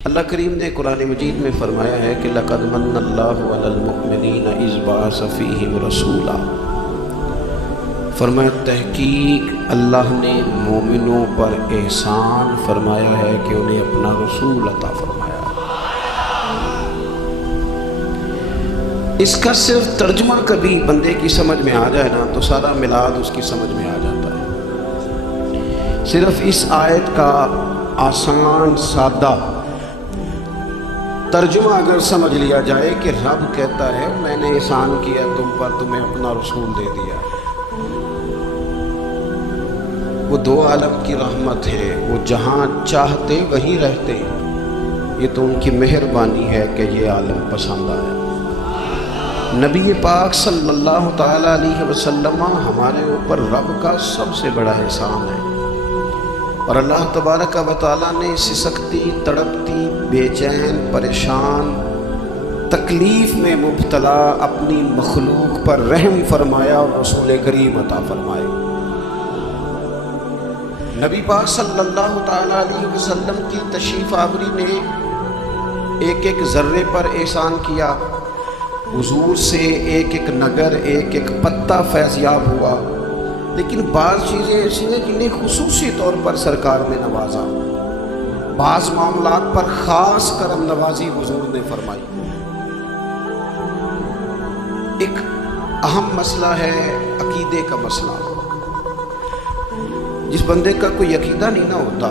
اللہ کریم نے قرآن مجید میں فرمایا ہے کہ لقد من اللہ علی المؤمنین اذ بعث فیہم رسولا، فرمایا تحقیق اللہ نے مومنوں پر احسان فرمایا ہے کہ انہیں اپنا رسول عطا فرمایا۔ اس کا صرف ترجمہ کبھی بندے کی سمجھ میں آ جائے نا تو سارا میلاد اس کی سمجھ میں آ جاتا ہے۔ صرف اس آیت کا آسان سادہ ترجمہ اگر سمجھ لیا جائے کہ رب کہتا ہے میں نے احسان کیا تم پر، تمہیں اپنا رسول دے دیا، وہ دو عالم کی رحمت ہے، وہ جہاں چاہتے وہیں رہتے ہیں، یہ تو ان کی مہربانی ہے کہ یہ عالم پسند آیا۔ نبی پاک صلی اللہ تعالیٰ علیہ وسلم ہمارے اوپر رب کا سب سے بڑا احسان ہے، اور اللہ تبارک و تعالیٰ نے سسکتی، تڑپتی، بے چین، پریشان، تکلیف میں مبتلا اپنی مخلوق پر رحم فرمایا اور رسول کریم عطا فرمائے۔ نبی پاک صلی اللہ تعالیٰ علیہ وسلم کی تشریف آوری نے ایک ایک ذرے پر احسان کیا، حضور سے ایک ایک نگر، ایک ایک پتا فیضیاب ہوا، لیکن بعض چیزیں ایسی ہیں جنہیں خصوصی طور پر سرکار نے نوازا، بعض معاملات پر خاص کرم نوازی حضور نے فرمائی۔ ایک اہم مسئلہ ہے عقیدے کا مسئلہ۔ جس بندے کا کوئی عقیدہ نہیں نہ ہوتا،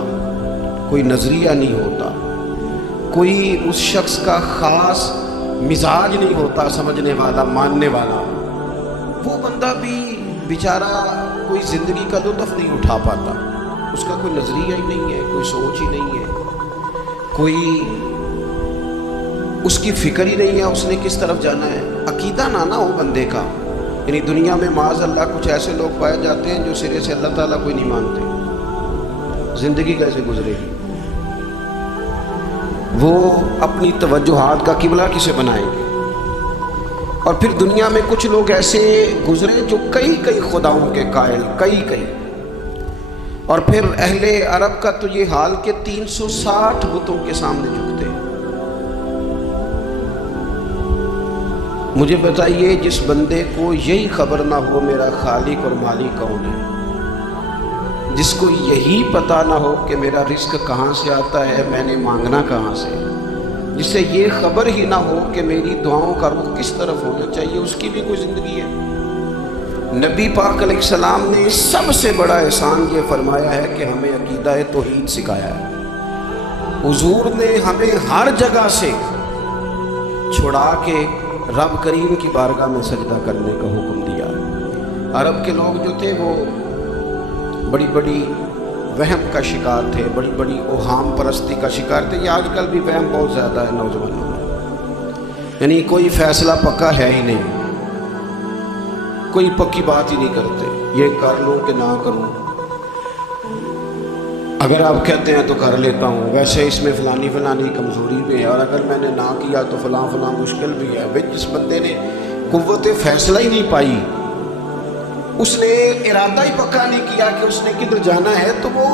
کوئی نظریہ نہیں ہوتا، کوئی اس شخص کا خاص مزاج نہیں ہوتا، سمجھنے والا، ماننے والا، وہ بندہ بھی بیچارہ کوئی زندگی کا لطف نہیں اٹھا پاتا۔ اس کا کوئی نظریہ ہی نہیں ہے، کوئی سوچ ہی نہیں ہے، کوئی اس کی فکر ہی نہیں ہے اس نے کس طرف جانا ہے۔ عقیدہ نہ ہو بندے کا، یعنی دنیا میں معاذ اللہ کچھ ایسے لوگ پائے جاتے ہیں جو سرے سے اللہ تعالیٰ کوئی نہیں مانتے، زندگی کیسے گزرے گی؟ وہ اپنی توجہات کا قبلہ کسے بنائیں گے؟ اور پھر دنیا میں کچھ لوگ ایسے گزرے جو کئی خداؤں کے قائل، کئی، اور پھر اہل عرب کا تو یہ حال کہ 360 بتوں کے سامنے جھکتے ہیں۔ مجھے بتائیے جس بندے کو یہی خبر نہ ہو میرا خالق اور مالک کون ہے، جس کو یہی پتہ نہ ہو کہ میرا رزق کہاں سے آتا ہے، میں نے مانگنا کہاں سے، جس سے یہ خبر ہی نہ ہو کہ میری دعاؤں کا رخ کس طرف ہونا چاہیے، اس کی بھی کوئی زندگی ہے؟ نبی پاک علیہ السلام نے سب سے بڑا احسان یہ فرمایا ہے کہ ہمیں عقیدہ توحید سکھایا ہے۔ حضور نے ہمیں ہر جگہ سے چھڑا کے رب کریم کی بارگاہ میں سجدہ کرنے کا حکم دیا ہے۔ عرب کے لوگ جو تھے وہ بڑی بڑی وہم کا شکار تھے، بڑی بڑی اوہام پرستی کا شکار تھے۔ یہ آج کل بھی وہم بہت زیادہ ہے نوجوانوں میں، یعنی کوئی فیصلہ پکا ہے ہی نہیں، کوئی پکی بات ہی نہیں کرتے، یہ کر لوں کہ نہ کروں، اگر آپ کہتے ہیں تو کر لیتا ہوں، ویسے اس میں فلانی کمزوری بھی ہے، اور اگر میں نے نہ کیا تو فلاں مشکل بھی ہے۔ بھئی جس بندے نے قوت فیصلہ ہی نہیں پائی، اس نے ارادہ ہی پکا نہیں کیا کہ اس نے کدھر جانا ہے، تو وہ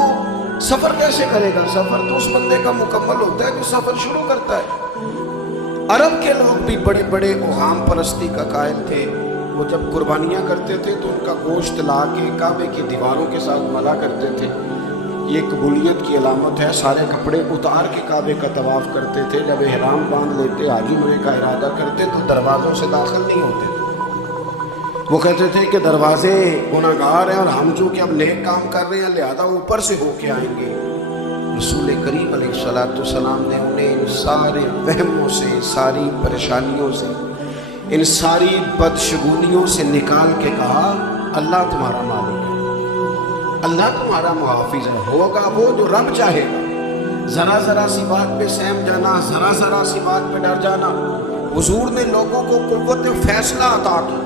سفر کیسے کرے گا؟ سفر تو اس بندے کا مکمل ہوتا ہے جو سفر شروع کرتا ہے۔ عرب کے لوگ بھی بڑے بڑے اوہام پرستی کا قائل تھے۔ وہ جب قربانیاں کرتے تھے تو ان کا گوشت لا کے کعبے کی دیواروں کے ساتھ ملا کرتے تھے، یہ قبولیت کی علامت ہے۔ سارے کپڑے اتار کے کعبے کا طواف کرتے تھے، جب احرام باندھ لیتے، حاجی ہونے کا ارادہ کرتے تو دروازوں سے داخل نہیں ہوتے تھے۔ وہ کہتے تھے کہ دروازے گناہگار ہیں اور ہم چونکہ اب نیک کام کر رہے ہیں لہذا اوپر سے ہو کے آئیں گے۔ رسول کریم علیہ السلام نے انہیں ان سارے وہموں سے، ساری پریشانیوں سے، ان ساری بدشگونیوں سے نکال کے کہا اللہ تمہارا مالک ہے، اللہ تمہارا محافظ ہے، ہوگا وہ جو رب چاہے گا۔ ذرا سی بات پہ سہم جانا، ذرا سی بات پہ ڈر جانا۔ حضور نے لوگوں کو قوت فیصلہ عطا کی،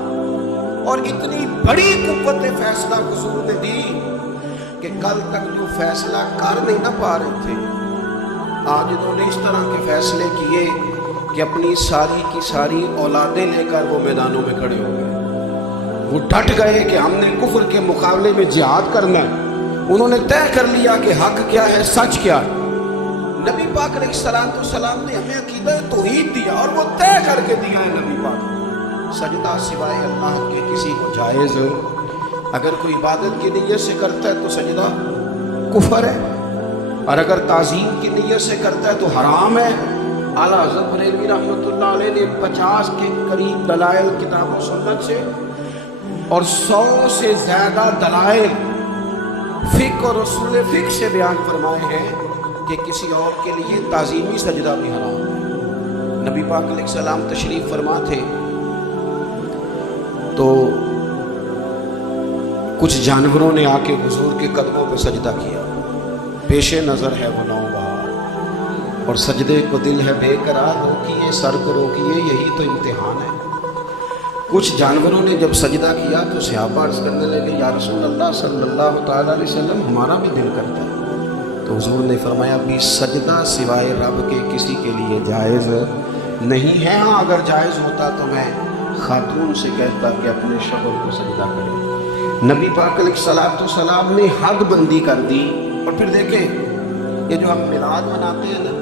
اور اتنی بڑی قوت فیصلہ حضور نے دی کہ کل تک جو فیصلہ کر نہیں نہ پا رہے تھے، آج انہوں نے اس طرح کے فیصلے کیے کہ اپنی ساری کی ساری اولادیں لے کر وہ میدانوں میں کھڑے ہو گئے۔ وہ ڈٹ گئے کہ ہم نے کفر کے مقابلے میں جہاد کرنا ہے۔ انہوں نے طے کر لیا کہ حق کیا ہے، سچ کیا ہے۔ نبی پاک علیہ السلام نے ہمیں عقیدہ توحید دیا اور وہ طے کر کے دیا ہے نبی پاک، سجدہ سوائے اللہ کے کسی کو جائز ہو، اگر کوئی عبادت کی نیت سے کرتا ہے تو سجدہ کفر ہے، اور اگر تعظیم کی نیت سے کرتا ہے تو حرام ہے۔ اعلیٰ حضرت بریلوی رحمۃ اللہ علیہ نے 50 کے قریب دلائل کتاب و سنت سے اور 100 سے زیادہ دلائل فقہ اور اصول فقہ سے بیان فرمائے ہیں کہ کسی اور کے لیے تعظیمی سجدہ بھی حرام ہے۔ نبی پاک علیہ السلام تشریف فرما تھے تو کچھ جانوروں نے آ کے حضور کے قدموں پہ سجدہ کیا، پیش نظر ہے وہ نوبہار اور سجدے کو دل ہے بے قرار، روکیے سر کو روکیے، یہی تو امتحان ہے۔ کچھ جانوروں نے جب سجدہ کیا تو صحابہ عرض کرنے لگے یا رسول اللہ صلی اللہ تعالیٰ علیہ وسلم ہمارا بھی دل کرتا ہے، تو حضور نے فرمایا بھی سجدہ سوائے رب کے کسی کے لیے جائز نہیں ہے، ہاں اگر جائز ہوتا تو میں خاتون سے کہتا کہ اپنے شوہر کو سجدہ کرے۔ نبی پاک علیہ السلام نے حد بندی کر دی۔ اور پھر دیکھیں یہ جو ہم میلاد مناتے ہیں نا،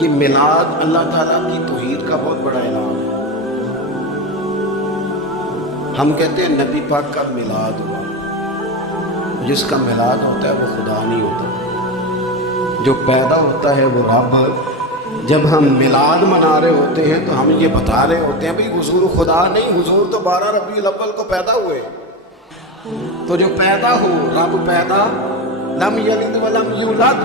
یہ میلاد اللہ تعالیٰ کی توحید کا بہت بڑا اعلان ہے۔ ہم کہتے ہیں نبی پاک کا میلاد ہوا، جس کا میلاد ہوتا ہے وہ خدا نہیں ہوتا، جو پیدا ہوتا ہے وہ رب۔ جب ہم میلاد منا رہے ہوتے ہیں تو ہم یہ بتا رہے ہوتے ہیں بھئی حضور خدا نہیں، حضور تو 12 ربیع الاول کو پیدا ہوئے، تو جو پیدا ہو رب پیدا، لم یلد ولم یولد،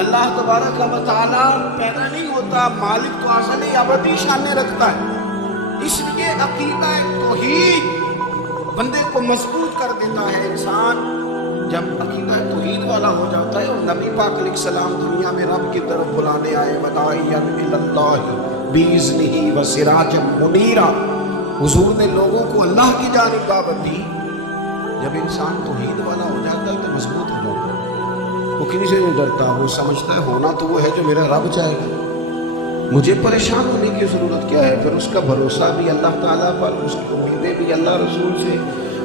اللہ تبارک و تعالیٰ پیدا نہیں ہوتا، مالک تو ازلی ابدی شان رکھتا ہے۔ اس لیے عقیدہ توحید بندے کو مضبوط کر دیتا ہے۔ انسان جب عقیدہ توحید والا ہو جاتا ہے، اور نبی پاک علیہ السلام دنیا میں رب کی طرف بلانے آئے، وداعیا الی اللہ باذنہ وسراجا منیرا، حضور نے لوگوں کو اللہ کی جانب دعوت دی۔ جب انسان توحید والا ہو جاتا ہے تو مضبوط ہو جاتا ہے، وہ کسی سے نہیں ڈرتا، وہ سمجھتا ہے ہونا تو وہ ہے جو میرا رب چاہے گا، مجھے پریشان ہونے کی ضرورت کیا ہے۔ پھر اس کا بھروسہ بھی اللہ تعالیٰ پر، اس کی امیدیں بھی اللہ رسول سے،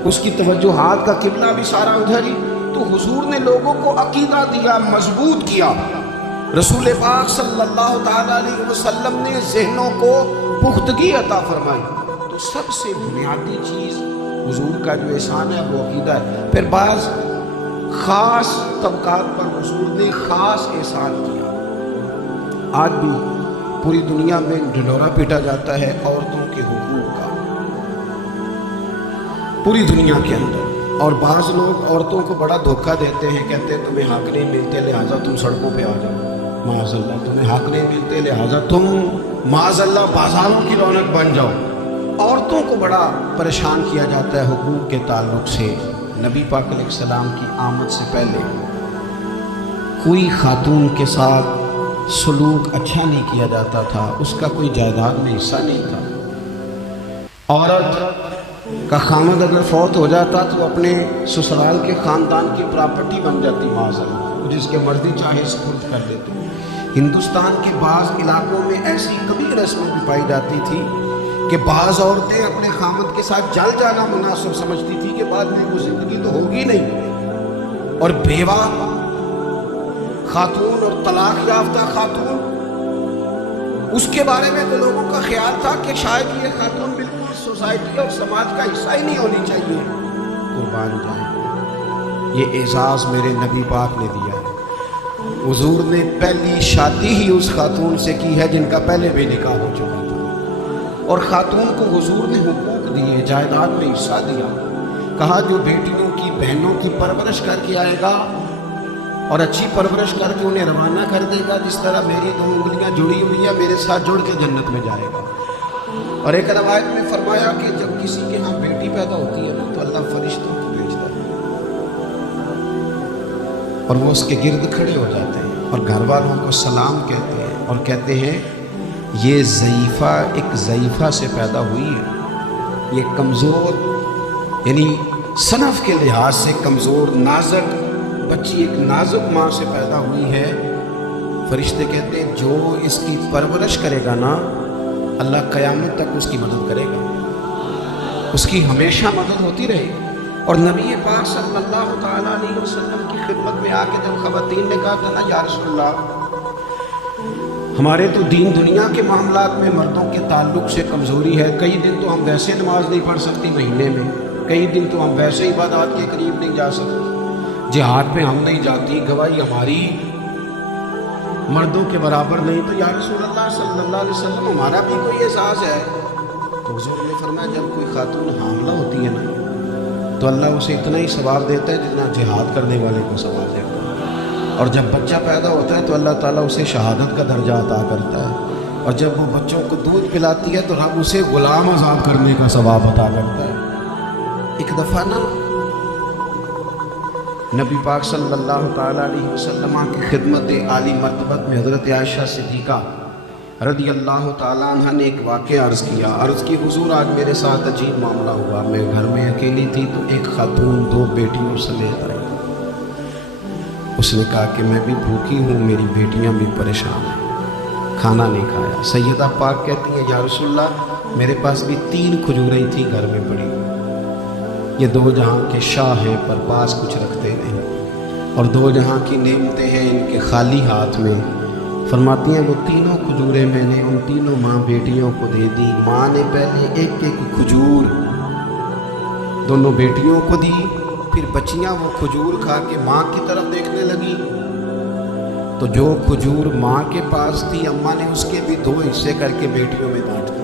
اس کی توجہات کا قبلہ بھی سارا ادھر ہی۔ تو حضور نے لوگوں کو عقیدہ دیا، مضبوط کیا۔ رسول پاک صلی اللہ تعالیٰ علیہ وسلم نے ذہنوں کو پختگی عطا فرمائی۔ تو سب سے بنیادی چیز حضور کا جو احسان ہے وہ عقیدہ ہے۔ پھر بعض خاص طبقات پر حضور نے خاص احسان کیا۔ آج بھی پوری دنیا میں ڈھنڈورا پیٹا جاتا ہے عورتوں کے حقوق کا، پوری دنیا کے اندر، اور بعض لوگ عورتوں کو بڑا دھوکہ دیتے ہیں، کہتے ہیں تمہیں حق نہیں ملتے لہٰذا تم سڑکوں پہ آ جاؤ، معاذ اللہ، تمہیں حق نہیں ملتے لہٰذا تم معاذ اللہ بازاروں کی رونق بن جاؤ۔ عورتوں کو بڑا پریشان کیا جاتا ہے حقوق کے تعلق سے۔ نبی پاک علیہ السلام کی آمد سے پہلے کوئی خاتون کے ساتھ سلوک اچھا نہیں کیا جاتا تھا، اس کا کوئی جائیداد میں حصہ نہیں تھا۔ عورت کا خامد اگر فوت ہو جاتا تو اپنے سسرال کے خاندان کی پراپرٹی بن جاتی، معاذ اللہ، جس کے مرضی چاہے سپرد کر دیتے۔ ہندوستان کے بعض علاقوں میں ایسی کبھی رسمیں بھی پائی جاتی تھی کہ بعض عورتیں اپنے خامد کے ساتھ جل جانا مناسب سمجھتی تھی کہ بعد میں وہ زندگی تو ہوگی نہیں، اور بیوہ خاتون اور طلاق یافتہ خاتون، اس کے بارے میں تو لوگوں کا خیال تھا کہ شاید یہ خاتون بالکل سوسائٹی اور سماج کا حصہ ہی نہیں ہونی چاہیے۔ قربان جائیں، یہ اعزاز میرے نبی پاک نے دیا ہے۔ حضور نے پہلی شادی ہی اس خاتون سے کی ہے جن کا پہلے بھی نکاح ہو چکا تھا، اور خاتون کو حضور نے حقوق دیے، جائیداد میں حصہ دیا۔ کہا جو بیٹیوں کی بہنوں کی پرورش کر کے آئے گا اور اچھی پرورش کر کے انہیں روانہ کر دے گا، جس طرح میری 2 انگلیاں جڑی ہوئی ہیں میرے ساتھ جڑ کے جنت میں جائے گا۔ اور ایک روایت میں فرمایا کہ جب کسی کے ہاں بیٹی پیدا ہوتی ہے تو اللہ فرشتوں کو بھیجتا ہے اور وہ اس کے گرد کھڑے ہو جاتے ہیں اور گھر والوں کو سلام کہتے ہیں اور کہتے ہیں یہ ضعیفہ ایک ضعیفہ سے پیدا ہوئی ہے، یہ کمزور، یعنی صنف کے لحاظ سے کمزور نازک بچی، ایک نازک ماں سے پیدا ہوئی ہے۔ فرشتے کہتے ہیں جو اس کی پرورش کرے گا نا، اللہ قیامت تک اس کی مدد کرے گا، اس کی ہمیشہ مدد ہوتی رہے گی۔ اور نبی پاک صلی اللہ تعالیٰ علیہ وسلم کی خدمت میں آ کے جب خواتین نے کہا تھا نا یا رسول اللہ ہمارے تو دین دنیا کے معاملات میں مردوں کے تعلق سے کمزوری ہے، کئی دن تو ہم ویسے نماز نہیں پڑھ سکتی مہینے میں، کئی دن تو ہم ویسے عبادات کے قریب نہیں جا سکتے، جہاد پہ ہم نہیں جاتی، گواہی ہماری مردوں کے برابر نہیں، تو یا رسول اللہ صلی اللہ علیہ وسلم ہمارا بھی کوئی احساس ہے؟ تو حضور نے فرمایا جب کوئی خاتون حاملہ ہوتی ہے نا تو اللہ اسے اتنا ہی ثواب دیتا ہے جتنا جہاد کرنے والے کو ثواب دیتا ہے، اور جب بچہ پیدا ہوتا ہے تو اللہ تعالیٰ اسے شہادت کا درجہ عطا کرتا ہے، اور جب وہ بچوں کو دودھ پلاتی ہے تو رب اسے غلام آزاد کرنے کا ثواب عطا کرتا ہے۔ ایک دفعہ نا نبی پاک صلی اللہ تعالیٰ علیہ وسلم کی خدمت عالی مرتبت میں حضرت عائشہ صدیقہ رضی اللہ تعالیٰ عنہ نے ایک واقعہ عرض کیا، عرض کی حضور آج میرے ساتھ عجیب معاملہ ہوا، میں گھر میں اکیلی تھی تو ایک خاتون 2 بیٹیوں سمیت آئی، اس نے کہا کہ میں بھی بھوکی ہوں، میری بیٹیاں بھی پریشان ہیں، کھانا نہیں کھایا۔ سیدہ پاک کہتی ہیں یا رسول اللہ میرے پاس بھی 3 کھجوریں تھیں گھر میں پڑی، یہ 2 جہاں کے شاہ ہیں پر پاس کچھ رکھتے نہیں، اور 2 جہاں کی نعمتیں ہیں ان کے خالی ہاتھ میں۔ فرماتی ہیں وہ 3 کھجوریں میں نے ان 3 ماں بیٹیوں کو دے دی، ماں نے پہلے ایک کھجور دونوں بیٹیوں کو دی، پھر بچیاں وہ کھجور کھا کے ماں کی طرف دیکھنے لگی، تو جو کھجور ماں کے پاس تھی اماں نے اس کے بھی 2 حصے کر کے بیٹیوں میں بانٹ دیے۔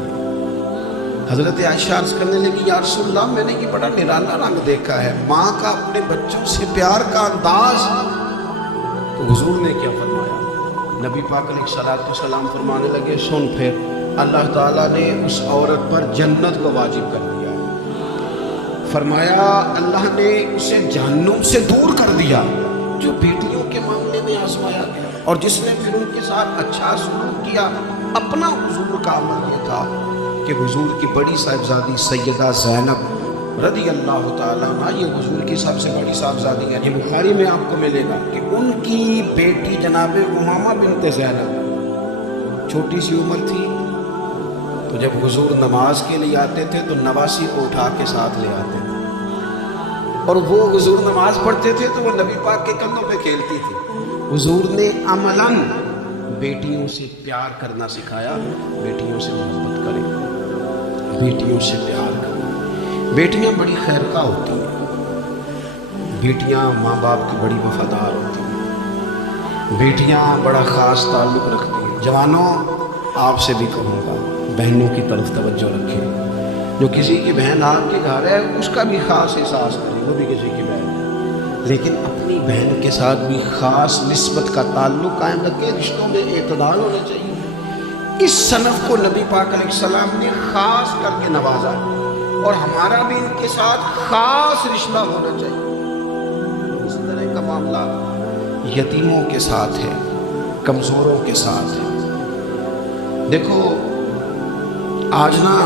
حضرت عائشہ عرض کرنے لگی یا رسول اللہ میں نے یہ بڑا نرالا رنگ دیکھا ہے، ماں کا اپنے بچوں سے پیار کا انداز۔ تو حضور نے کیا فرمایا؟ نبی پاک علیہ الصلوۃ والسلام فرمانے لگے سن پھر اللہ تعالیٰ نے اس عورت پر جنت کو واجب کر دیا، فرمایا اللہ نے اسے جہنم سے دور کر دیا جو بیٹیوں کے معاملے میں آزمایا گیا، اور جس نے پھر ان کے ساتھ اچھا سلوک کیا۔ اپنا حضور کا عمل یہ تھا کہ حضور کی بڑی صاحبزادی سیدہ زینب رضی اللہ تعالیٰ عنہ، یہ حضور کی سب سے بڑی صاحبزادی ہے، یہ بخاری میں آپ کو ملے گا کہ ان کی بیٹی جناب امامہ بنت زینب چھوٹی سی عمر تھی، تو جب حضور نماز کے لیے آتے تھے تو نواسی کو اٹھا کے ساتھ لے آتے تھے، اور وہ حضور نماز پڑھتے تھے تو وہ نبی پاک کے کندھوں پہ کھیلتی تھی۔ حضور نے عملاً بیٹیوں سے پیار کرنا سکھایا، بیٹیوں سے محبت کریں، بیٹیوں سے پیار کریں۔ بیٹیاں بڑی خیرخواہ ہوتی ہیں، بیٹیاں ماں باپ کی بڑی وفادار ہوتی ہیں، بیٹیاں بڑا خاص تعلق رکھتی ہیں۔ جوانوں آپ سے بھی کہوں گا بہنوں کی طرف توجہ رکھیں، جو کسی کی بہن آپ کے گھر ہے اس کا بھی خاص احساس کریں، وہ بھی کسی کی بہن ہے، لیکن اپنی بہن کے ساتھ بھی خاص نسبت کا تعلق قائم رکھیں، رشتوں میں اعتدال ہونا چاہیے۔ اس صنف کو نبی پاک علیہ السلام نے خاص کر کے نوازا، اور ہمارا بھی ان کے ساتھ خاص رشتہ ہونا چاہیے۔ اس طرح کا معاملہ یتیموں کے ساتھ ہے، کمزوروں کے ساتھ ہے۔ دیکھو آج نا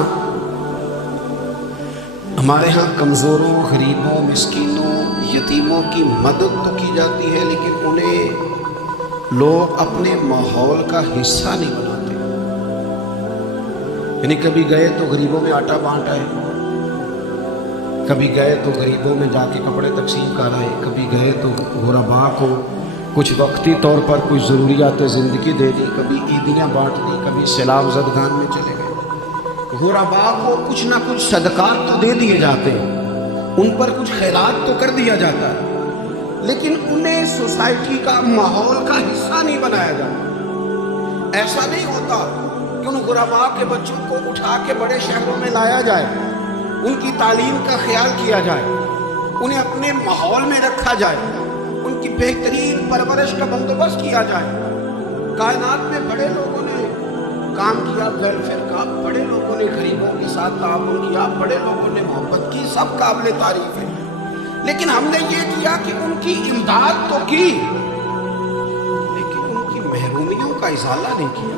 ہمارے ہاں کمزوروں، غریبوں، مسکینوں، یتیموں کی مدد تو کی جاتی ہے، لیکن انہیں لوگ اپنے ماحول کا حصہ نہیں بناتے۔ یعنی کبھی گئے تو غریبوں میں آٹا بانٹ آئے، کبھی گئے تو غریبوں میں جا کے کپڑے تقسیم کر آئے، کبھی گئے تو غرباء کو کچھ وقتی طور پر کچھ ضروریات زندگی دے دی، کبھی عیدیاں بانٹ دی، کبھی سیلاب زدگان میں چلے گئے۔ غرباء کو کچھ نہ کچھ صدقات تو دے دیے جاتے ہیں، ان پر کچھ خیرات تو کر دیا جاتا ہے، لیکن انہیں سوسائٹی کا ماحول کا حصہ نہیں بنایا جاتا۔ ایسا نہیں ہوتا کہ ان غرباء کے بچوں کو اٹھا کے بڑے شہروں میں لایا جائے، ان کی تعلیم کا خیال کیا جائے، انہیں اپنے ماحول میں رکھا جائے، ان کی بہترین پرورش کا بندوبست کیا جائے۔ کائنات میں بڑے لوگوں نے کام کیا، ویلفیئر کا، بڑے لوگوں نے غریبوں کے ساتھ تعاون کیا، بڑے لوگوں نے محبت کی، سب قابل تعریف ہے، لیکن ہم نے یہ کیا کہ ان کی امداد تو کی، لیکن ان کی محرومیوں کا ازالہ نہیں کیا۔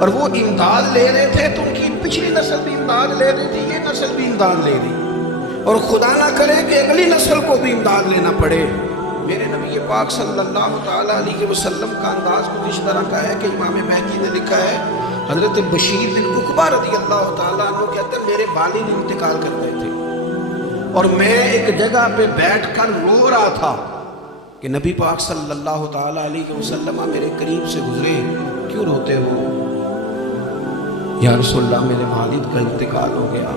اور وہ امداد لے رہے تھے تو ان کی پچھلی نسل بھی امداد لے رہی تھی، یہ نسل بھی امداد لے رہی، اور خدا نہ کرے کہ اگلی نسل کو بھی امداد لینا پڑے۔ میرے نبی پاک صلی اللہ تعالیٰ علیہ وسلم کا انداز کچھ اس طرح کا ہے کہ امام مہدی نے لکھا ہے، حضرت بشیر بن عقبہ رضی اللہ تعالیٰ عنہ کہتے ہیں میرے والد انتقال کر گئے تھے، اور میں ایک جگہ پہ بیٹھ کر رو رہا تھا کہ نبی پاک صلی اللہ تعالیٰ علیہ وسلم میرے قریب سے گزرے، کیوں روتے ہو؟ یا رسول اللہ میرے والد کا انتقال ہو گیا،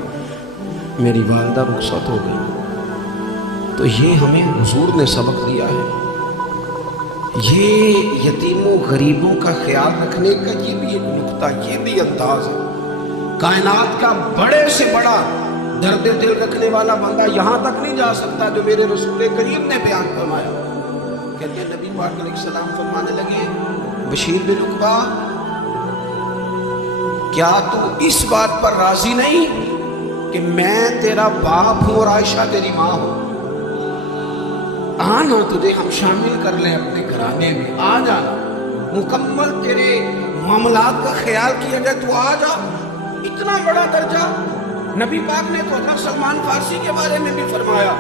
میری والدہ رخصت ہو گئی۔ تو یہ ہمیں حضور نے سبق دیا ہے، یہ یتیموں غریبوں کا خیال رکھنے کا یہ بھی ایک نقطہ، یہ بھی انداز ہے۔ کائنات کا بڑے سے بڑا درد دل رکھنے والا بندہ یہاں تک نہیں جا سکتا جو میرے رسول کریم نے بیان فرمایا۔ کہتے ہیں نبی پاک علیہ السلام فرمانے لگے، بشیر بن عقبہ کیا تو اس بات پر راضی نہیں کہ میں تیرا باپ ہوں اور عائشہ تیری ماں ہوں؟ آنا تجھے ہم شامل کر لیں اپنے گھرانے میں، آ جانا، مکمل تیرے معاملات کا خیال کیا جائے، تو آ جا۔ اتنا بڑا درجہ نبی پاک نے تو حضرت سلمان فارسی کے بارے میں بھی فرمایا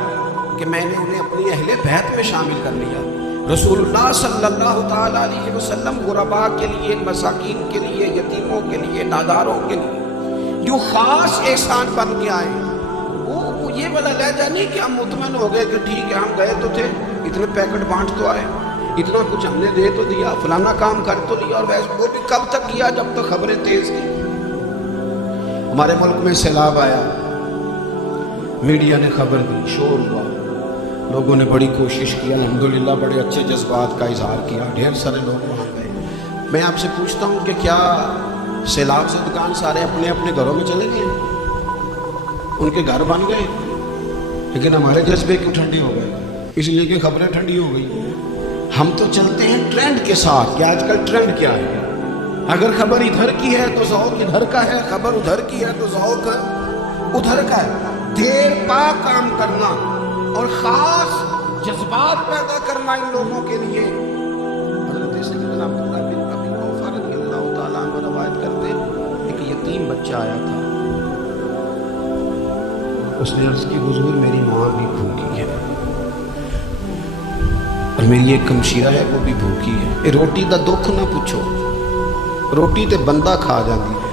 کہ میں نے انہیں اپنی اہل بیت میں شامل کر لیا۔ رسول اللہ صلی اللہ تعالیٰ علیہ وسلم غرباء کے لیے، مساکین کے لیے، یتیموں کے لیے، ناداروں کے لیے جو خاص احسان بن کے آئے، وہ یہ والا لہجہ نہیں کہ ہم مطمئن ہو گئے کہ ٹھیک ہے ہم گئے تو تھے، اتنے پیکٹ بانٹ تو آئے، اتنا کچھ ہم نے دے تو دیا، فلانا کام کر تو لیا، اور ویسے وہ بھی کب تک کیا جب تک خبریں تیز کی۔ ہمارے ملک میں سیلاب آیا، میڈیا نے خبر دی، شور ہوا، لوگوں نے بڑی کوشش کی، الحمدللہ بڑے اچھے جذبات کا اظہار کیا، ڈھیر سارے لوگ وہاں گئے۔ میں آپ سے پوچھتا ہوں کہ کیا سیلاب زدگان سارے اپنے اپنے گھروں میں چلے گئے؟ ان کے گھر بن گئے، لیکن ہمارے جذبے کیوں ٹھنڈے ہو گئے؟ اس لیے کہ خبریں ٹھنڈی ہو گئی۔ ہم تو چلتے ہیں ٹرینڈ کے ساتھ کہ آج کل ٹرینڈ کیا ہے، اگر خبر ادھر کی ہے تو ذوق ادھر کا ہے، خبر ادھر کی ہے تو ذوق ادھر کا ہے۔ دیر پا کام کرنا اور خاص جذبات پیدا کرنا ان لوگوں کے لیے۔ حضرت سیدنا عبداللہ بن ابی اوفا رضی اللہ تعالیٰ عنہ روایت کرتے، ایک یتیم بچہ آیا تھا، اس نے عرض کی حضور میری ماں بھی بھوکی ہے اور میری ایک کمشیرہ ہے وہ بھی بھوکی ہے، اے روٹی دا دکھ نہ پوچھو، روٹی تے بندہ کھا جاندی ہے۔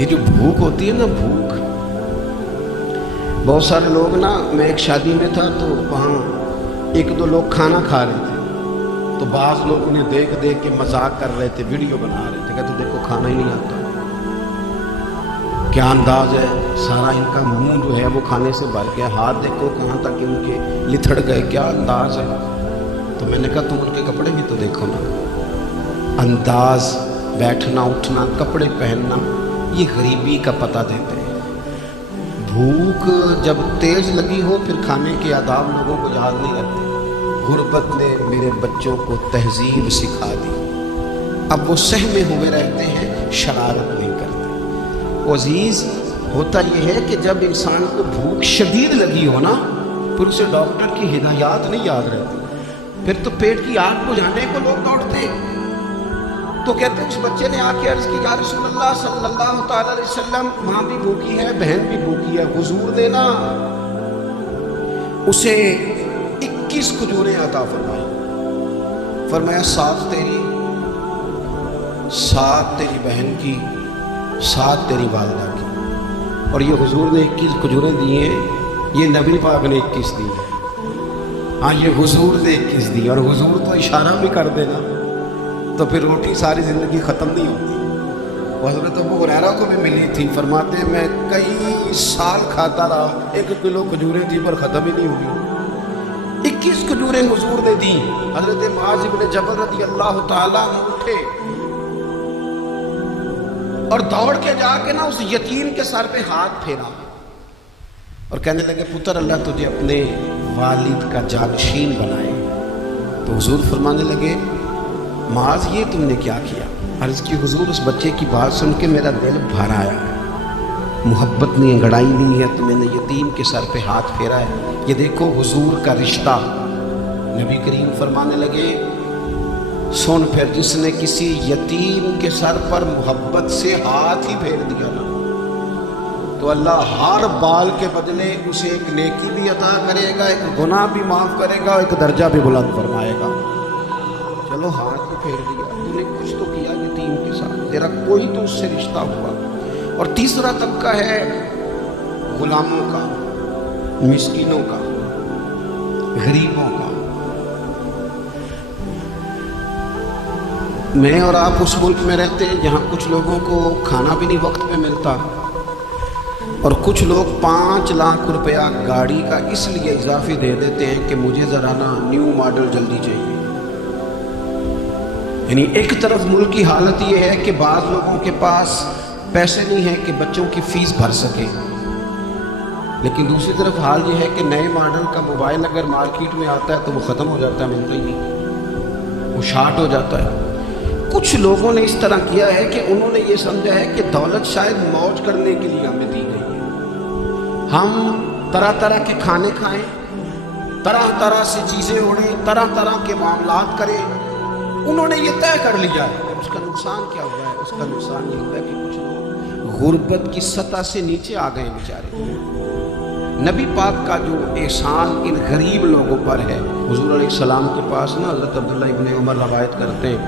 یہ جو بھوک ہوتی ہے نا، بھوک، بہت سارے لوگ نا، میں ایک شادی میں تھا تو وہاں ایک دو لوگ کھانا کھا رہے تھے، تو بعض لوگ انہیں دیکھ دیکھ کے مذاق کر رہے تھے، ویڈیو بنا رہے تھے، کہتے دیکھو کھانا ہی نہیں آتا، کیا انداز ہے، سارا ان کا منہ جو ہے وہ کھانے سے بھر گیا، ہاتھ دیکھو کہاں تک ان کے لتھڑ گئے، کیا انداز ہے۔ تو میں نے کہا تم ان کے کپڑے بھی تو دیکھو نا، انداز، بیٹھنا اٹھنا، کپڑے پہننا، یہ غریبی کا پتہ دیتے ہیں۔ بھوک جب تیز لگی ہو پھر کھانے کے آداب لوگوں کو یاد نہیں رہتے۔ غربت نے میرے بچوں کو تہذیب سکھا دی، اب وہ سہمے ہوئے رہتے ہیں، شرارت نہیں کرتے۔ عزیز، ہوتا یہ ہے کہ جب انسان کو بھوک شدید لگی ہو نا، پھر اسے ڈاکٹر کی ہدایات نہیں یاد رہتی، پھر تو پیٹ کی آگ بجھانے کو لوگ دوڑتے۔ تو کہتے ہیں اس بچے نے آ کے عرض کی، یا رسول اللہ صلی اللہ تعالیٰ علیہ وسلم ماں بھی بھوکی ہے، بہن بھی بھوکی ہے۔ حضور نے نا اسے 21 کھجوریں عطا فرمائی، فرمایا 7 تیری، 7 تیری بہن کی، 7 تیری والدہ کی۔ اور یہ حضور نے 21 کھجوریں دی ہیں، یہ نبی پاک نے 21 دی ہیں، ہاں یہ حضور نے 21 دی، اور حضور تو اشارہ بھی کر دینا تو پھر روٹی ساری زندگی ختم نہیں ہوتی۔ وہ حضرت ابو ہریرہ کو بھی ملی تھی، فرماتے ہیں میں کئی سال کھاتا رہا، 1 کلو کھجوریں تھی پر ختم ہی نہیں ہوئی۔ 21 کھجوریں حضور نے دی۔ حضرت معاذ بن جبل رضی اللہ تعالیٰ عنہ اٹھے اور دوڑ کے جا کے نا اس یتیم کے سر پہ ہاتھ پھیرا اور کہنے لگے، پتر اللہ تجھے اپنے والد کا جانشین بنائے۔ تو حضور فرمانے لگے، معاذ یہ تم نے کیا کیا؟ عرض کی حضور اس بچے کی بات سن کے میرا دل بھر آیا، محبت نے انگڑائی لی ہے تو میں نے یتیم کے سر پہ ہاتھ پھیرا ہے۔ یہ دیکھو حضور کا رشتہ۔ نبی کریم فرمانے لگے، سن پھر جس نے کسی یتیم کے سر پر محبت سے ہاتھ ہی پھیر دیا نا، تو اللہ ہر بال کے بدلے اسے ایک نیکی بھی عطا کرے گا، ایک گناہ بھی معاف کرے گا، ایک درجہ بھی بلند فرمائے گا۔ چلو ہاتھ کو پھیر دیا، تو نے کچھ تو کیا یتیم کے ساتھ، تیرا کوئی تو اس سے رشتہ ہوا۔ اور تیسرا طبقہ ہے غلاموں کا، مسکینوں کا، غریبوں کا۔ میں اور آپ اس ملک میں رہتے ہیں جہاں کچھ لوگوں کو کھانا بھی نہیں وقت پہ ملتا، اور کچھ لوگ 5 لاکھ روپیہ گاڑی کا اس لیے اضافی دے دیتے ہیں کہ مجھے ذرا نا نیو ماڈل جلدی چاہیے۔ یعنی ایک طرف ملک کی حالت یہ ہے کہ بعض لوگوں کے پاس پیسے نہیں ہیں کہ بچوں کی فیس بھر سکے، لیکن دوسری طرف حال یہ ہے کہ نئے ماڈل کا موبائل اگر مارکیٹ میں آتا ہے تو وہ ختم ہو جاتا ہے، ملتا ہی نہیں، وہ شارٹ ہو جاتا ہے۔ کچھ لوگوں نے اس طرح کیا ہے کہ انہوں نے یہ سمجھا ہے کہ دولت شاید موج کرنے کے لیے ہمیں دی گئی ہے، ہم طرح طرح کے کھانے کھائیں، طرح طرح سے چیزیں اڑیں، طرح طرح کے معاملات کریں۔ انہوں نے یہ طے کر لیا ہے۔ اس کا نقصان کیا ہوا ہے؟ اس کا نقصان یہ ہوا ہے کہ کچھ لوگ غربت کی سطح سے نیچے آ گئے بیچارے۔ نبی پاک کا جو احسان ان غریب لوگوں پر ہے، حضور علیہ السلام کے پاس نا حضرت عبداللہ ابن عمر روایت کرتے ہیں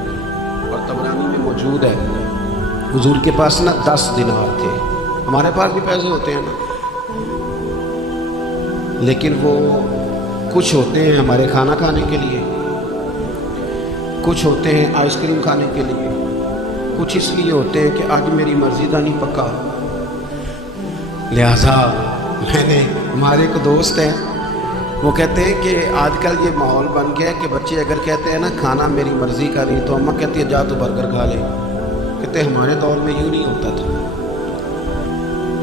اور طبرانی میں موجود ہے، حضور کے پاس نا 10 دینار تھے۔ ہمارے پاس بھی پیسے ہوتے ہیں نا، لیکن وہ کچھ ہوتے ہیں ہمارے کھانا کھانے کے لیے، کچھ ہوتے ہیں آئس کریم کھانے کے لیے، کچھ اس لیے ہوتے ہیں کہ آج میری مرضی کا نہیں پکا۔ لہذا میں نے، ہمارے ایک دوست ہیں، وہ کہتے ہیں کہ آج کل یہ ماحول بن گیا ہے کہ بچے اگر کہتے ہیں نا کھانا میری مرضی کا نہیں، تو اماں کہتی ہے جا تو برگر کھا لے۔ کہتے ہیں ہمارے دور میں یوں نہیں ہوتا تھا،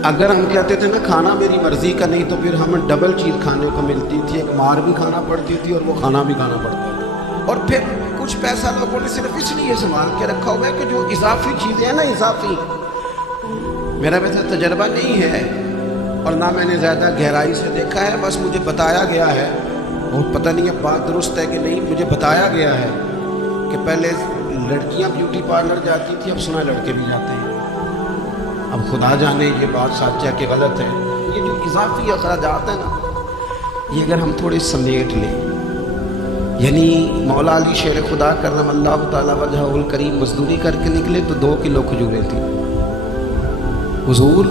اگر ہم کہتے تھے نا کھانا میری مرضی کا نہیں تو پھر ہمیں ڈبل چیز کھانے کو ملتی تھی، ایک مار بھی کھانا پڑتی تھی اور وہ کھانا بھی کھانا پڑتا تھا۔ اور پھر کچھ پیسہ لوگوں نے صرف اس لیے سنبھال کے رکھا ہوا ہے کہ جو اضافی چیزیں ہیں نا، اضافی، میرا ویسا تجربہ نہیں ہے اور نہ میں نے زیادہ گہرائی سے دیکھا ہے، بس مجھے بتایا گیا ہے، اور پتہ نہیں اب بات درست ہے کہ نہیں، مجھے بتایا گیا ہے کہ پہلے لڑکیاں بیوٹی پارلر جاتی تھی، اب سنا لڑکے بھی جاتے ہیں۔ اب خدا جانے یہ بات سچ ہے کہ غلط ہے۔ یہ جو اضافی اخراجات ہیں نا، یہ اگر ہم تھوڑے سمیٹ لیں، یعنی مولا علی شیر خدا کرم اللہ تعالیٰ وجہہ الکریم مزدوری کر کے نکلے تو 2 کلو کھجوریں تھیں، حضور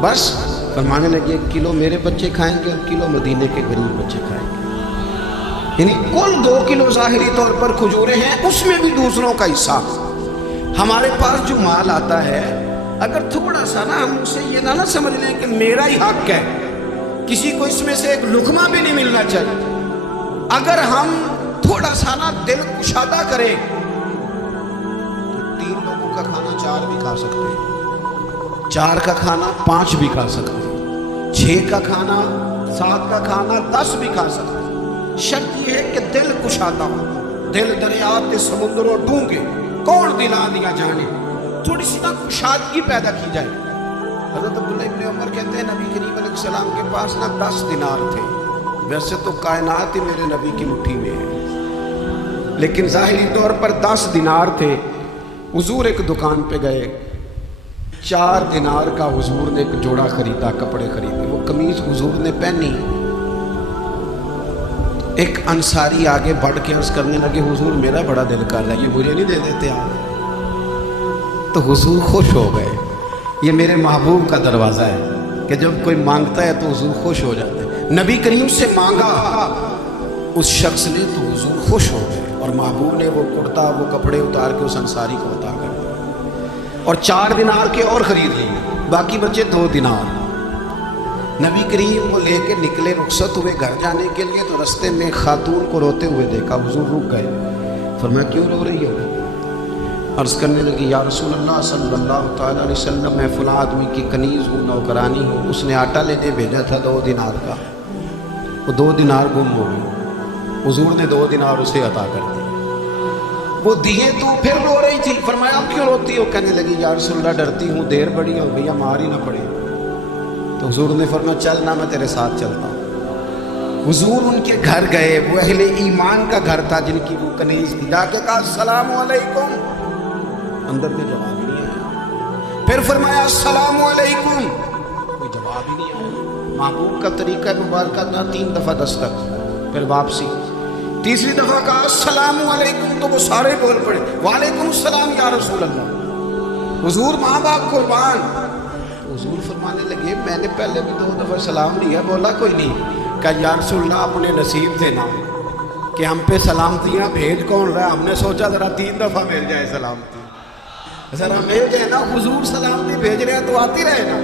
بس فرمانے لگے 1 کلو میرے بچے کھائیں گے اور کلو مدینے کے غریب بچے کھائیں گے۔ یعنی کل 2 کلو ظاہری طور پر کھجوریں ہیں، اس میں بھی دوسروں کا حصہ۔ ہمارے پاس جو مال آتا ہے، اگر تھوڑا سا نا ہم اسے یہ نہ سمجھ لیں کہ میرا ہی حق ہے، کسی کو اس میں سے ایک لقمہ بھی نہیں ملنا چاہیے، اگر ہم تھوڑا سا نا دل کشادہ کریں تو 3 لوگوں کا کھانا 4 بھی کھا سکتے ہیں، 4 کا کھانا 5 بھی کھا سکتے ہیں، 6 کا کھانا 7 کا کھانا 10 بھی کھا سکتے ہیں۔ شرط یہ ہے کہ دل کشادہ ہو، دل دریات سمندروں ڈونگے کون دلا دیا جانے، تھوڑی سی نا کشادگی پیدا کی جائے۔ حضرت عبداللہ ابن عمر کہتے ہیں نبی کریم علیہ السلام کے پاس نا 10 دینار تھے، ویسے تو کائنات ہی میرے نبی کی مٹھی میں ہے، لیکن ظاہری طور پر 10 دینار تھے۔ حضور ایک دکان پہ گئے، 4 دینار کا حضور نے ایک جوڑا خریدا، کپڑے خریدے، وہ قمیض حضور نے پہنی، ایک انصاری آگے بڑھ کے عرض کرنے لگے حضور میرا بڑا دل کر رہا ہے، یہ مجھے نہیں دے دیتے آپ؟ تو حضور خوش ہو گئے۔ یہ میرے محبوب کا دروازہ ہے کہ جب کوئی مانگتا ہے تو حضور خوش ہو جاتے ہیں۔ نبی کریم سے مانگا اس شخص نے تو حضور خوش ہو گئے، اور محبوب نے وہ کرتا، وہ کپڑے اتار کے اس انصاری کو عطا کر دیا، اور 4 دینار کے اور خرید لیے، باقی بچے 2 دینار۔ نبی کریم کو لے کے نکلے، رخصت ہوئے گھر جانے کے لیے، تو رستے میں خاتون کو روتے ہوئے دیکھا، حضور رک گئے، فرمایا کیوں رو رہی ہو؟ عرض کرنے لگی یا رسول اللہ صلی اللہ تعالیٰ علیہ وسلم، میں فلاں آدمی کی کنیز ہوں، نوکرانی ہوں، اس نے آٹا لینے بھیجا تھا 2 دینار کا، وہ 2 دینار گم ہو گئے، حضور نے 2 دینار اسے عطا کر دی، وہ دیے تو پھر رو رہی تھی۔ فرمایا اب کیوں روتی ہو؟ کہنے لگی یا رسول اللہ ڈرتی ہوں دیر بڑی ہو گئی، مار ہی نہ پڑے۔ تو حضور نے فرمایا چل نہ، میں تیرے ساتھ چلتا ہوں۔ حضور ان کے گھر گئے، وہ اہل ایمان کا گھر تھا جن کی وہ کنیز تھی، جا کے کہا السلام علیکم، اندر میں جواب ہی نہیں آیا، پھر فرمایا السلام علیکم، کوئی جواب ہی نہیں آیا۔ محبوب کا طریقہ مبارکہ تھا 3 دفعہ دستک، پھر واپسی، تیسری دفعہ کہا السلام علیکم، تو وہ سارے بول پڑے وعلیکم السلام یا رسول اللہ، حضور ماں باپ قربان۔ حضور فرمانے لگے میں نے پہلے بھی 2 دفعہ سلام لیا، بولا کوئی نہیں۔ کہا یا رسول اللہ اپنے نصیب تھے نا کہ ہم پہ سلامتیاں بھیج کون رہا، ہم نے سوچا ذرا 3 دفعہ مل جائے سلامتی، ذرا مل جائے نا، حضور سلامتی بھیج رہے ہیں تو آتی رہے نا۔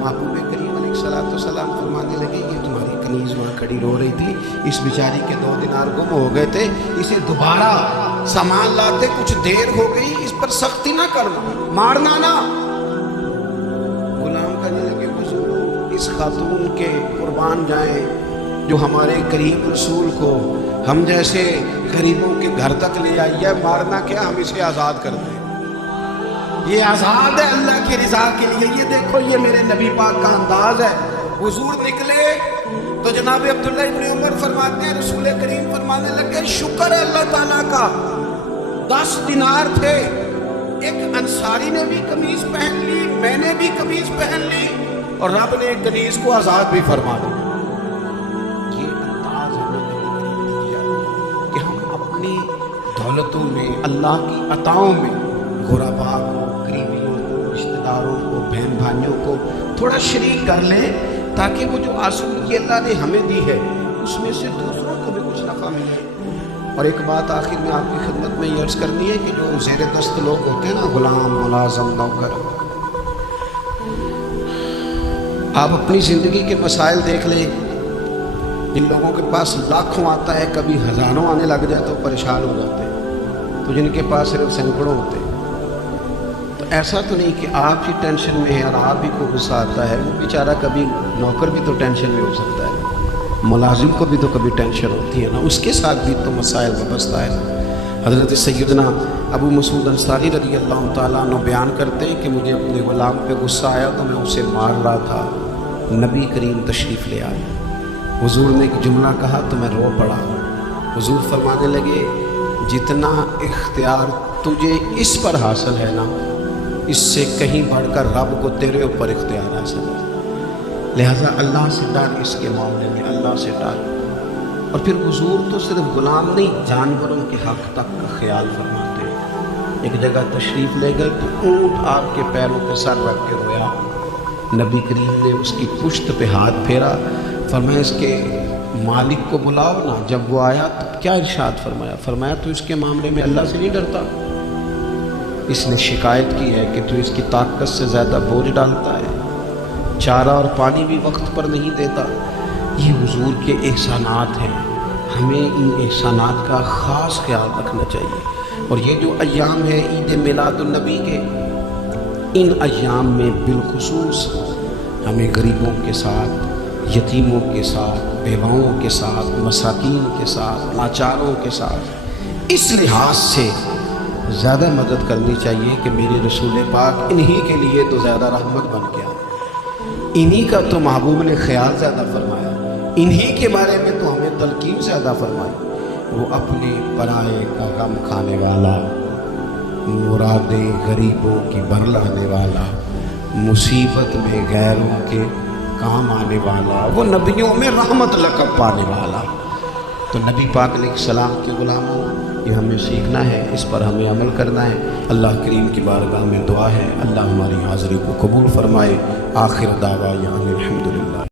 محبوب کریم علیہ السلام فرمانے لگے یہ تمہاری کنیز وہاں کھڑی رو رہی تھی، اس بیچاری کے 2 دینار گم ہو گئے تھے، اسے دوبارہ سامان لاتے کچھ دیر ہو گئی، اس پر سختی نہ کرنا، مارنا نہ۔ غلام کہنے لگے حضور اس خاتون کے قربان جائیں جو ہمارے قریب رسول کو ہم جیسے غریبوں کے گھر تک لے آئی ہے، مارنا کیا، ہم اسے آزاد کر دیں، یہ آزاد ہے اللہ کی رضا کے لیے۔ یہ دیکھو یہ میرے نبی پاک کا انداز ہے۔ حضور نکلے تو جناب عبداللہ ابن عمر فرماتے ہیں رسول کریم فرمانے لگے شکر ہے اللہ تعالیٰ کا، 10 دینار تھے، ایک انصاری نے بھی قمیض پہن لی، میں نے بھی قمیض پہن لی، اور رب نے ایک کنیز کو آزاد بھی فرما دیا۔ یہ انداز ہمیں دیا کہ ہم اپنی دولتوں میں، اللہ کی عطاؤں میں غرباء کو، قریبیوں کو، رشتہ داروں کو، بہن بھائیوں کو تھوڑا شریک کر لیں، تاکہ وہ جو آسودگی اللہ نے ہمیں دی ہے اس میں سے دوسروں کو بھی کچھ نفع ملے۔ اور ایک بات آخر میں آپ کی خدمت میں یہ عرض کرنی ہے کہ جو زیر دست لوگ ہوتے ہیں نا، غلام، ملازم، نوکر، آپ اپنی زندگی کے مسائل دیکھ لیں، جن لوگوں کے پاس لاکھوں آتا ہے کبھی ہزاروں آنے لگ جائے تو پریشان ہو جاتے ہیں، تو جن کے پاس صرف سینکڑوں ہوتے ہیں تو ایسا تو نہیں کہ آپ ہی ٹینشن میں ہیں اور آپ ہی کو غصہ آتا ہے، وہ بیچارہ کبھی نوکر بھی تو ٹینشن میں ہو سکتا ہے، ملازم کو بھی تو کبھی ٹینشن ہوتی ہے نا، اس کے ساتھ بھی تو مسائل وابستہ ہے۔ حضرت سیدنا ابو مسعود انصاری رضی اللہ تعالیٰ عنہ بیان کرتے ہیں کہ مجھے اپنے غلام پہ غصہ آیا تو میں اسے مار رہا تھا، نبی کریم تشریف لے آئے، حضور نے ایک جملہ کہا تو میں رو پڑا۔ حضور فرمانے لگے جتنا اختیار تجھے اس پر حاصل ہے نا، اس سے کہیں بڑھ کر رب کو تیرے اوپر اختیار حاصل ہے، لہذا اللہ سے ڈر، اس کے معاملے میں اللہ سے ڈر۔ اور پھر حضور تو صرف غلام نہیں، جانوروں کے حق تک کا خیال فرماتے ہیں۔ ایک جگہ تشریف لے گئے تو اونٹ آپ کے پیروں پہ سر رکھ کے رویا، نبی کریم نے اس کی پشت پہ ہاتھ پھیرا، فرمایا اس کے مالک کو بلاؤ نا۔ جب وہ آیا تو کیا ارشاد فرمایا تو اس کے معاملے میں اللہ سے نہیں ڈرتا، اس نے شکایت کی ہے کہ تو اس کی طاقت سے زیادہ بوجھ ڈالتا ہے، چارہ اور پانی بھی وقت پر نہیں دیتا۔ یہ حضور کے احسانات ہیں، ہمیں ان احسانات کا خاص خیال رکھنا چاہیے۔ اور یہ جو ایام ہے عید میلاد النبی کے، ان ایام میں بالخصوص ہمیں غریبوں کے ساتھ، یتیموں کے ساتھ، بیواؤں کے ساتھ، مساکین کے ساتھ، لاچاروں کے ساتھ اس لحاظ سے زیادہ مدد کرنی چاہیے کہ میرے رسول پاک انہی کے لیے تو زیادہ رحمت بن گیا، انہی کا تو محبوب نے خیال زیادہ فرمایا، انہی کے بارے میں تو ہمیں تلقین زیادہ فرمائی۔ وہ اپنے پرائے کا غم کھانے والا، مرادیں غریبوں کی برلانے والا، مصیبت میں غیروں کے کام آنے والا، وہ نبیوں میں رحمت لقب پانے والا۔ تو نبی پاک علیہ السلام کے غلاموں، یہ ہمیں سیکھنا ہے، اس پر ہمیں عمل کرنا ہے۔ اللہ کریم کی بارگاہ میں دعا ہے اللہ ہماری حاضری کو قبول فرمائے۔ آخر دعویٰ یعنی الحمدللہ۔